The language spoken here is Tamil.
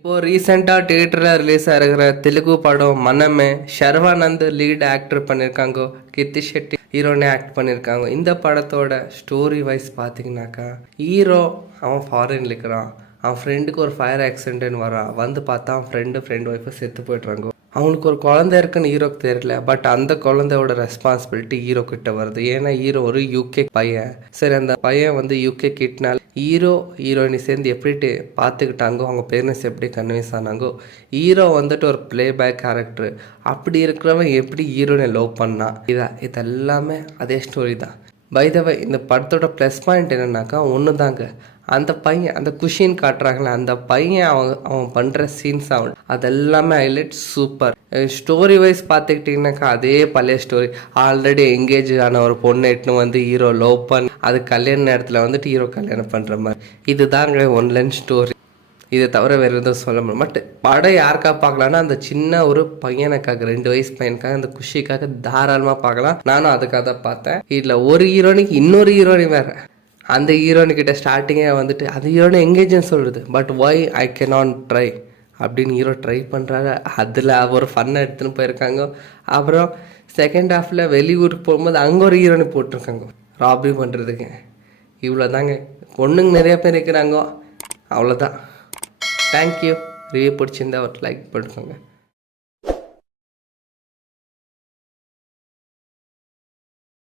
இப்போ ரீசெண்டாக தியேட்டரில் ரிலீஸ் ஆகிருக்கிற தெலுங்கு படம் மனமே ஷர்வானந்த் லீட் ஆக்டர் பண்ணியிருக்காங்க, கீர்த்தி ஷெட்டி ஹீரோனே ஆக்ட் பண்ணியிருக்காங்க. இந்த படத்தோட ஸ்டோரி வைஸ் பார்த்தீங்கன்னாக்கா, ஹீரோ அவன் ஃபாரின்ல இருக்கிறான். அவன் ஃப்ரெண்டுக்கு ஒரு ஃபயர் ஆக்சிடென்ட்னு வரான். வந்து பார்த்தா அவன் ஃப்ரெண்ட் ஒய்ஃபை செத்து போய்ட்றாங்க. அவனுக்கு ஒரு குழந்தை இருக்குன்னு ஹீரோக்கு தெரியல. பட் அந்த குழந்தையோட ரெஸ்பான்சிபிலிட்டி ஹீரோ கிட்ட வருது. ஏன்னா ஹீரோ ஒரு யூகே பையன். சரி, அந்த பையன் வந்து யூகே கிட்னால ஹீரோயினி சேர்ந்து எப்படி பார்த்துக்கிட்டாங்கோ, அவங்க பேரண்ட்ஸ் எப்படி கன்வின்ஸ் ஆனாங்கோ. ஹீரோ வந்துட்டு ஒரு பிளே பேக் கேரக்டர். அப்படி இருக்கிறவன் எப்படி ஹீரோனை லவ் பண்ணான், இதெல்லாமே அதே ஸ்டோரி தான். பை த வே, இந்த படத்தோட ப்ளஸ் பாயிண்ட் என்னன்னாக்கா ஒன்று தாங்க, அந்த பையன் அந்த குஷின்னு காட்டுறாங்களே, அந்த பையன் அவன் பண்ணுற சீன்ஸ் அதெல்லாமே ஹைலைட் சூப்பர். ஸ்டோரி வைஸ் பார்த்துக்கிட்டிங்கனாக்கா அதே பழைய ஸ்டோரி. ஆல்ரெடி எங்கேஜ் ஆன ஒரு பொண்ணு எட்டுன்னு வந்து ஹீரோ லவ் பண்ணி அது கல்யாண நேரத்தில் வந்துட்டு ஹீரோ கல்யாணம் பண்ணுற மாதிரி. இதுதாங்க ஒன்லைன் ஸ்டோரி. இதை தவிர வேறு எதுவும் சொல்ல முடியும். பட் படம் யாருக்காக பார்க்கலான்னா அந்த சின்ன ஒரு பையனுக்காக, 2 வயசு பையனுக்காக, அந்த குஷிக்காக தாராளமாக பார்க்கலாம். நானும் அதுக்காக தான் பார்த்தேன். இதில் ஒரு ஹீரோனிக்கு இன்னொரு ஹீரோனி வேறு. அந்த ஹீரோனுக்கிட்ட ஸ்டார்டிங்கே வந்துட்டு அந்த ஹீரோனை எங்கேஜ்னு சொல்கிறது. But why I cannot try அப்படின்னு ஹீரோ ட்ரை பண்ணுறாங்க. அதில் ஒரு ஃபன்னை எடுத்துன்னு போயிருக்காங்க. அப்புறம் செகண்ட் ஹாஃபில் வெளியூருக்கு போகும்போது அங்கே ஒரு ஹீரோனி போட்டிருக்காங்க ராபரி பண்ணுறதுக்கு. இவ்வளோ தாங்க. பொண்ணுங்க நிறைய பேர் இருக்கிறாங்க. அவ்வளோதான். தேங்க்யூ. ரிவ்யூ பிடிச்சிருந்தா ஒரு லைக் பண்ணிக்கோங்க.